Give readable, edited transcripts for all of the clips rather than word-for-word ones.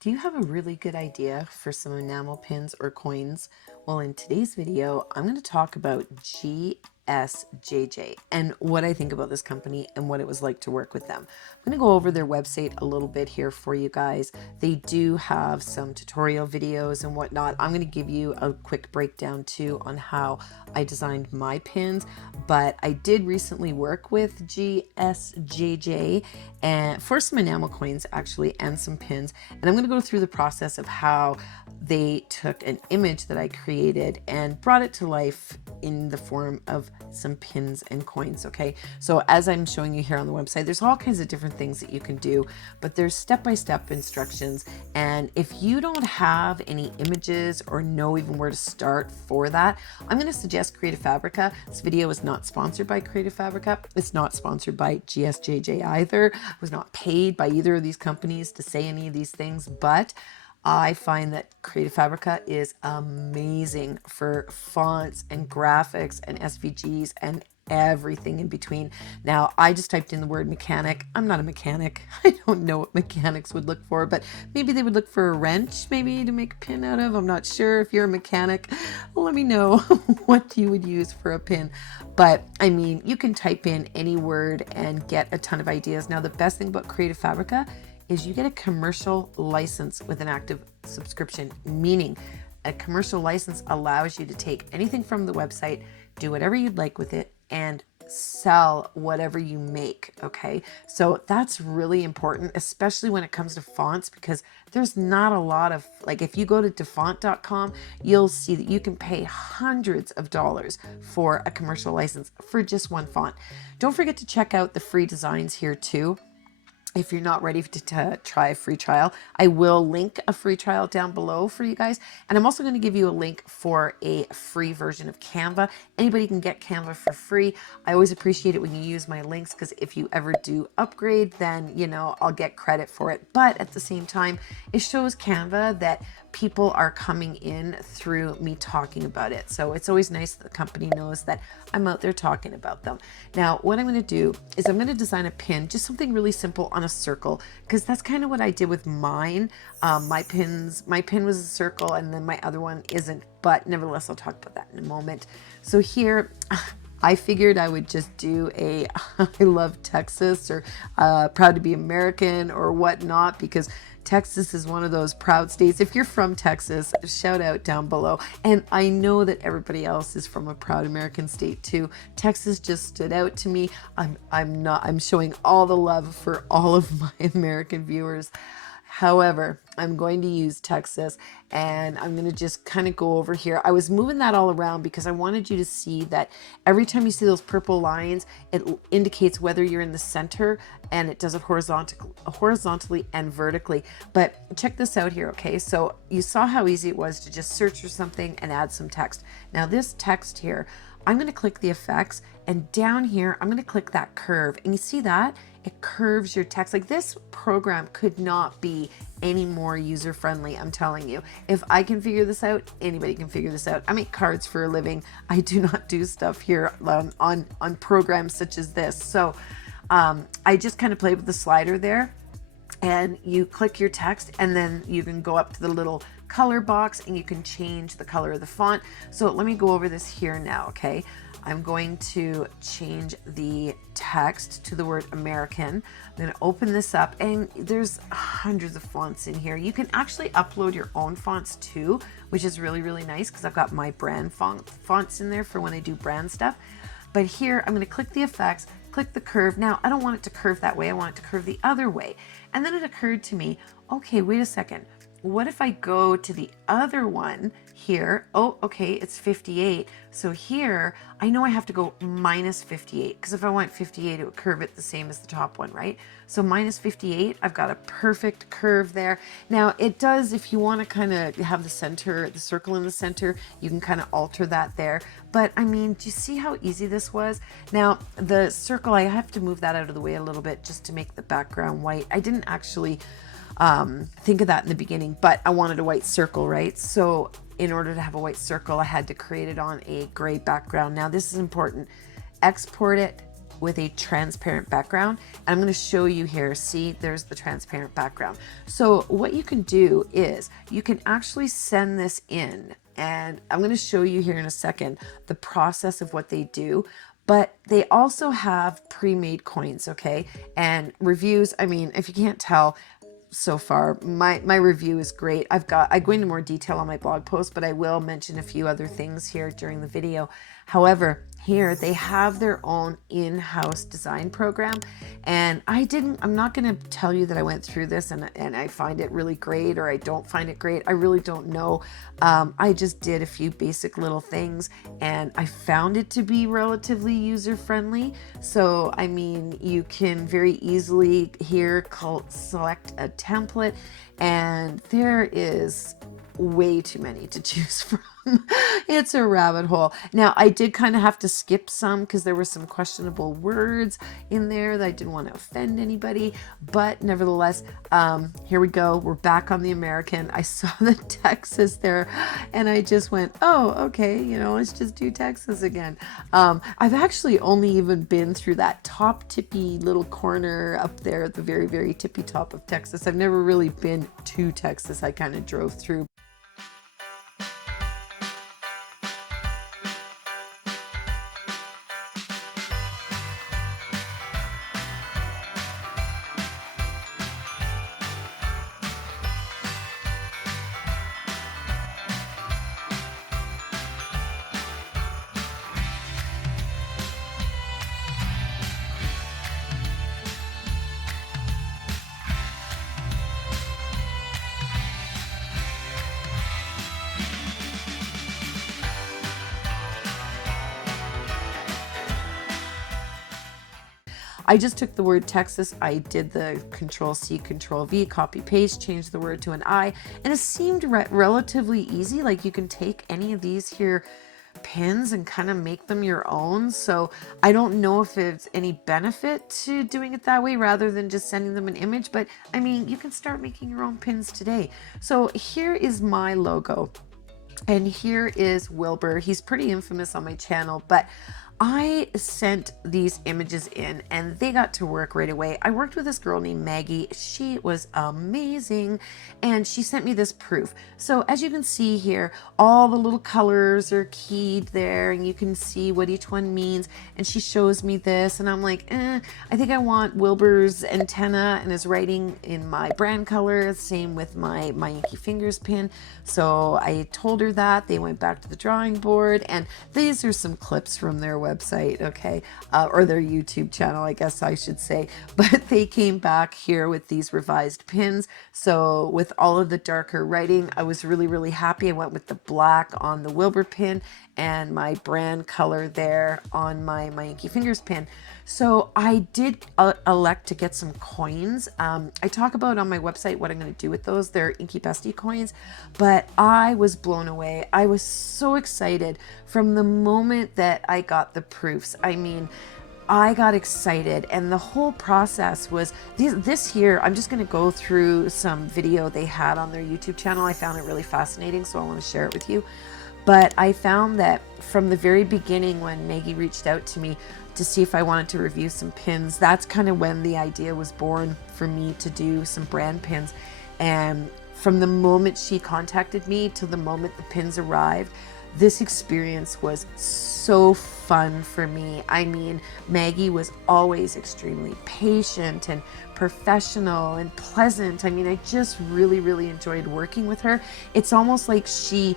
Do you have a really good idea for some enamel pins or coins? Well, in today's video, I'm going to talk about GSJJ and what I think about this company and what it was like to work with them. I'm going to go over their website a little bit here for you guys. They do have some tutorial videos and whatnot. I'm going to give you a quick breakdown too on how I designed my pins, but I did recently work with GSJJ and for some enamel coins actually and some pins, and I'm going to go through the process of how they took an image that I created and brought it to life in the form of some pins and coins. Okay, so as I'm showing you here on the website, there's all kinds of different things that you can do, but there's step-by-step instructions, and if you don't have any images or know even where to start for that, I'm going to suggest Creative Fabrica. This video is not sponsored by Creative Fabrica. It's not sponsored by GSJJ either. I was not paid by either of these companies to say any of these things, but I find that Creative Fabrica is amazing for fonts and graphics and SVGs and everything in between. Now, I just typed in the word mechanic. I'm not a mechanic. I don't know what mechanics would look for, but maybe they would look for a wrench maybe to make a pin out of. I'm not sure. If you're a mechanic, let me know what you would use for a pin. But I mean, you can type in any word and get a ton of ideas. Now, the best thing about Creative Fabrica is you get a commercial license with an active subscription, meaning a commercial license allows you to take anything from the website, do whatever you'd like with it, and sell whatever you make. Okay, so that's really important, especially when it comes to fonts, because there's not a lot of, like, if you go to defont.com, you'll see that you can pay hundreds of dollars for a commercial license for just one font. Don't forget to check out the free designs here too. If you're not ready to try a free trial, I will link a free trial down below for you guys. And I'm also going to give you a link for a free version of Canva. Anybody can get Canva for free. I always appreciate it when you use my links, because if you ever do upgrade, then, you know, I'll get credit for it. But at the same time, it shows Canva that people are coming in through me talking about it. So it's always nice that the company knows that I'm out there talking about them. Now, what I'm going to do is I'm going to design a pin, just something really simple on a circle, because that's kind of what I did with mine. My pin was a circle, and then my other one isn't, but nevertheless, I'll talk about that in a moment. So here, I figured I would just do a I love Texas, or proud to be American or whatnot, because Texas is one of those proud states. If you're from Texas, shout out down below. And I know that everybody else is from a proud American state too. Texas just stood out to me. I'm showing all the love for all of my American viewers. However, I'm going to use Texas, and I'm going to just kind of go over here. I was moving that all around because I wanted you to see that every time you see those purple lines, it indicates whether you're in the center, and it does it horizontally and vertically. But check this out here, okay? So you saw how easy it was to just search for something and add some text. Now this text here, I'm going to click the effects, and down here, I'm going to click that curve, and you see that? It curves your text. Like, this program could not be any more user-friendly, I'm telling you. If I can figure this out, anybody can figure this out. I make cards for a living. I do not do stuff here on programs such as this. So I just kind of played with the slider there, and you click your text, and then you can go up to the little color box and you can change the color of the font. So let me go over this here now, okay? I'm going to change the text to the word American. I'm going to open this up, and there's hundreds of fonts in here. You can actually upload your own fonts too, which is really, really nice, because I've got my brand fonts in there for when I do brand stuff. But here, I'm going to click the effects, click the curve. Now, I don't want it to curve that way. I want it to curve the other way. And then it occurred to me, okay, wait a second. What if I go to the other one here? Oh, okay, it's 58. So here, I know I have to go minus 58, because if I want 58, it would curve it the same as the top one, right? So minus 58, I've got a perfect curve there. Now, it does, if you want to kind of have the center, the circle in the center, you can kind of alter that there. But I mean, do you see how easy this was? Now, the circle, I have to move that out of the way a little bit just to make the background white. I didn't actually think of that in the beginning, but I wanted a white circle, right? So in order to have a white circle, I had to create it on a gray background. Now this is important. Export it with a transparent background. And I'm going to show you here. See, there's the transparent background. So what you can do is you can actually send this in, and I'm going to show you here in a second the process of what they do. But they also have pre-made coins, okay? And reviews, I mean, if you can't tell, so far my review is great. I go into more detail on my blog post, but I will mention a few other things here during the video. However, here they have their own in-house design program, and I'm not going to tell you that I went through this and I find it really great or I don't find it great. I really don't know. I just did a few basic little things and I found it to be relatively user-friendly. So I mean, you can very easily here select a template, and there is way too many to choose from. It's a rabbit hole. Now, I did kind of have to skip some because there were some questionable words in there that I didn't want to offend anybody, but nevertheless, here we go. We're back on the American. I saw the Texas there and I just went, oh, okay, you know, let's just do Texas again. I've actually only even been through that top tippy little corner up there at the very, very tippy top of Texas. I've never really been to Texas. I kind of drove through. I just took the word Texas, I did the Control-C, Control-V, copy-paste, changed the word to an I, and it seemed relatively easy. Like you can take any of these here pins and kind of make them your own. So I don't know if it's any benefit to doing it that way rather than just sending them an image, but I mean, you can start making your own pins today. So here is my logo. And here is Wilbur. He's pretty infamous on my channel, but I sent these images in and they got to work right away. I worked with this girl named Maggie. She was amazing, and she sent me this proof. So as you can see here, all the little colors are keyed there and you can see what each one means. And she shows me this and I'm like, I think I want Wilbur's antenna and his writing in my brand color. Same with my Inky Fingers pin. So I told her that. They went back to the drawing board, and these are some clips from their website, okay, or their YouTube channel, I guess I should say. But they came back here with these revised pins. So with all of the darker writing, I was really, really happy. I went with the black on the Wilbur pin and my brand color there on my Inky Fingers pin. So I did elect to get some coins. I talk about on my website what I'm going to do with those. They're Inky Bestie coins, but I was blown away. I was so excited from the moment that I got the proofs. I mean, I got excited, and the whole process was this here. I'm just going to go through some video they had on their YouTube channel. I found it really fascinating, so I want to share it with you. But I found that from the very beginning, when Maggie reached out to me to see if I wanted to review some pins, that's kind of when the idea was born for me to do some brand pins. And from the moment she contacted me to the moment the pins arrived, this experience was so fun for me. I mean, Maggie was always extremely patient and professional and pleasant. I mean, I just really, really enjoyed working with her. It's almost like she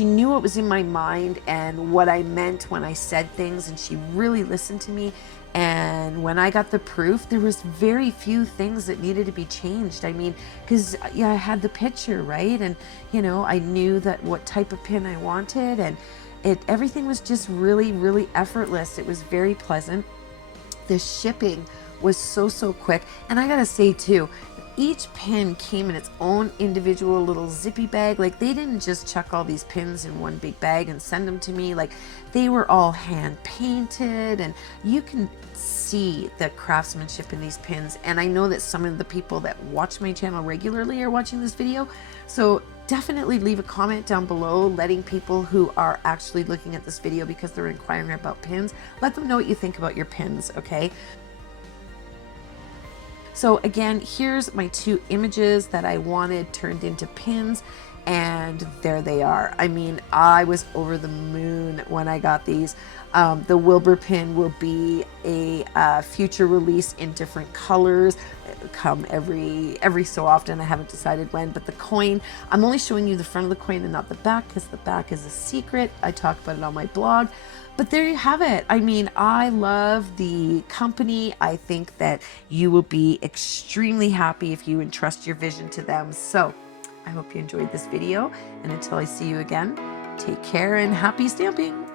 knew what was in my mind and what I meant when I said things, and she really listened to me. And when I got the proof, there was very few things that needed to be changed. I mean, because yeah, I had the picture, right? And you know, I knew that what type of pin I wanted, and everything was just really, really effortless. It was very pleasant. The shipping was so quick. And I gotta say too, each pin came in its own individual little zippy bag. Like, they didn't just chuck all these pins in one big bag and send them to me. Like, they were all hand painted, and you can see the craftsmanship in these pins. And I know that some of the people that watch my channel regularly are watching this video. So definitely leave a comment down below letting people who are actually looking at this video because they're inquiring about pins, let them know what you think about your pins, okay? So again, here's my 2 images that I wanted turned into pins, and there they are. I mean, I was over the moon when I got these. The Wilbur pin will be a future release in different colors. It'll come every so often. I haven't decided when, but the coin, I'm only showing you the front of the coin and not the back because the back is a secret. I talk about it on my blog. But there you have it. I mean, I love the company. I think that you will be extremely happy if you entrust your vision to them. So I hope you enjoyed this video. And until I see you again, take care and happy stamping.